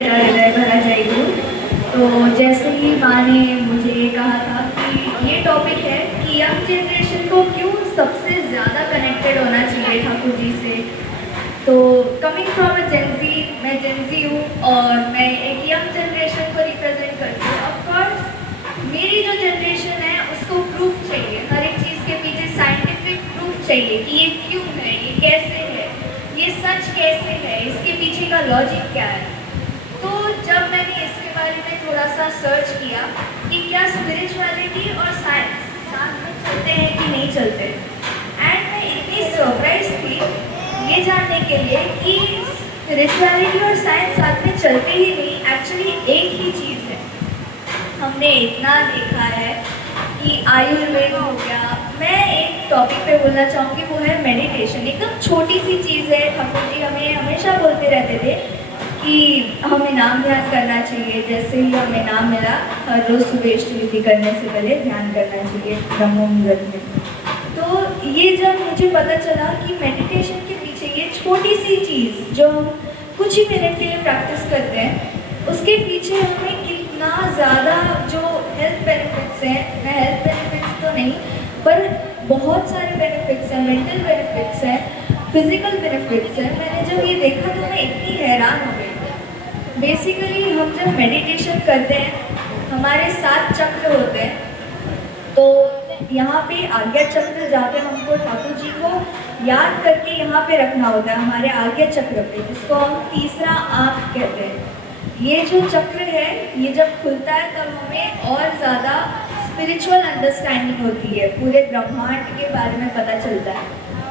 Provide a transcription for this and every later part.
हृदय भरा जय गुरु। तो जैसे ही माँ ने मुझे ये कहा था कि ये टॉपिक है कि यंग जनरेशन को क्यों सबसे ज़्यादा कनेक्टेड होना चाहिए ठाकुर जी से। तो कमिंग फ्रॉम अ जेंजी, मैं जेंजी हूँ और मैं एक यंग जनरेशन को रिप्रेजेंट करती हूँ। ऑफकोर्स मेरी जो जनरेशन है उसको प्रूफ चाहिए, हर एक चीज़ के पीछे साइंटिफिक प्रूफ चाहिए कि ये क्यों है, ये कैसे है, ये सच कैसे है, इसके पीछे का लॉजिक क्या है। तो जब मैंने इसके बारे में थोड़ा सा सर्च किया कि क्या स्पिरिचुअलिटी और साइंस साथ में चलते हैं कि नहीं चलते, एंड मैं इतनी सरप्राइज थी ये जानने के लिए कि स्पिरिचुअलिटी और साइंस साथ में चलते ही नहीं, एक्चुअली एक ही चीज़ है। हमने इतना देखा है कि आयुर्वेद हो गया। मैं एक टॉपिक पे बोलना चाहूँगी, वो है मेडिटेशन। एकदम छोटी सी चीज़ है, ठाकुर जी हमें हमेशा बोलते रहते थे कि हमें नाम ध्यान करना चाहिए। जैसे ही हमें नाम मिला, हर रोज़ सुबह इष्ट विधि करने से पहले ध्यान करना चाहिए ब्रह्म मुहूर्त में। तो ये जब मुझे पता चला कि मेडिटेशन के पीछे ये छोटी सी चीज़ जो हम कुछ ही मिनट के लिए प्रैक्टिस करते हैं, उसके पीछे हमें कितना ज़्यादा जो हेल्थ बेनिफिट्स हैं, मैं हेल्थ बेनिफिट्स तो नहीं पर बहुत सारे बेनिफिट्स हैं, मेंटल बेनिफिट्स हैं, फिजिकल बेनिफिट्स हैं। मैंने जब ये देखा तो मैं इतनी हैरान हो गई। बेसिकली हम जब मेडिटेशन करते हैं, हमारे 7 चक्र होते हैं। तो यहाँ पे आज्ञा चक्र जहाँ पे हमको ठाकुर जी को याद करके यहाँ पे रखना होता है, हमारे आज्ञा चक्र पे, जिसको हम तीसरा आँख कहते हैं। ये जो चक्र है, ये जब खुलता है तब हमें और ज़्यादा स्पिरिचुअल अंडरस्टैंडिंग होती है, पूरे ब्रह्मांड के बारे में पता चलता है।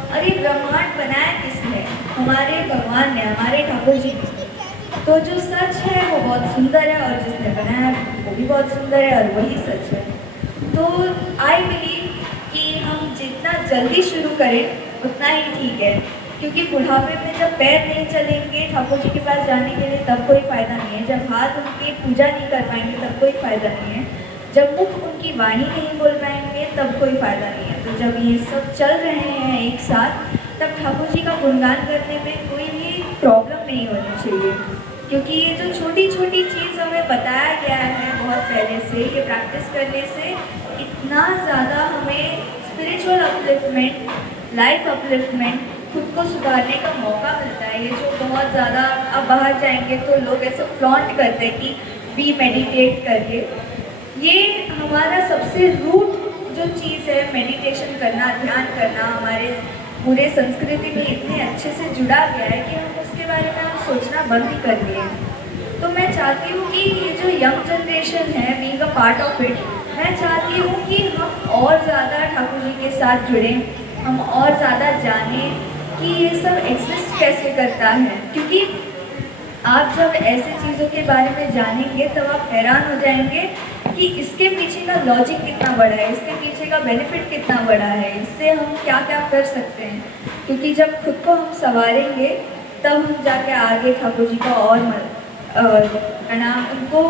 और ये ब्रह्मांड बनाया किसने? हमारे भगवान ने, हमारे ठाकुर जी ने। तो जो सच है वो बहुत सुंदर है और जिसने बनाया है वो भी बहुत सुंदर है और वही सच है। तो आई बिलीव कि हम जितना जल्दी शुरू करें उतना ही ठीक है, क्योंकि बुढ़ापे में जब पैर नहीं चलेंगे ठाकुर जी के पास जाने के लिए तब कोई फ़ायदा नहीं है, जब हाथ उनकी पूजा नहीं कर पाएंगे तब कोई फ़ायदा नहीं है, जब मुख उनकी वाणी नहीं बोल पाएंगे तब कोई फ़ायदा नहीं है। तो जब ये सब चल रहे हैं एक साथ, तब ठाकुर जी का गुणगान करने में कोई भी प्रॉब्लम नहीं होनी चाहिए, क्योंकि ये जो छोटी छोटी चीज़ हमें बताया गया है बहुत पहले से, ये प्रैक्टिस करने से इतना ज़्यादा हमें स्पिरिचुअल अपलिफ्टमेंट, लाइफ अपलिफ्टमेंट, खुद को सुधारने का मौका मिलता है। ये जो बहुत ज़्यादा, अब बाहर जाएंगे तो लोग ऐसे फ्लॉन्ट करते हैं कि वी मेडिटेट करके। ये हमारा सबसे रूट जो चीज़ है, मेडिटेशन करना, ध्यान करना, हमारे पूरे संस्कृति में इतने अच्छे से जुड़ा गया है कि हम उसके बारे में हम सोचना बंद ही कर दिए हैं। तो मैं चाहती हूँ कि ये जो यंग जनरेशन है, being a part of it, मैं चाहती हूँ कि हम और ज़्यादा ठाकुर जी के साथ जुड़ें, हम और ज़्यादा जानें कि ये सब एग्जिस्ट कैसे करता है। क्योंकि आप जब ऐसे चीज़ों के बारे में जानेंगे तब आप हैरान हो जाएंगे कि इसके पीछे का लॉजिक कितना बड़ा है, इसके पीछे का बेनिफिट कितना बड़ा है, इससे हम क्या क्या कर सकते हैं। क्योंकि जब खुद को हम संवारेंगे तब हम जाके आगे ठाकुर जी का और प्रणाम, उनको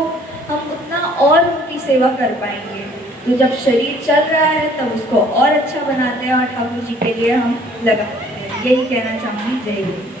हम उतना और उनकी सेवा कर पाएंगे। तो जब शरीर चल रहा है तब उसको और अच्छा बनाते हैं और ठाकुर जी के लिए हम लगाते हैं। यही कहना चाहूँगी। जय गुरु।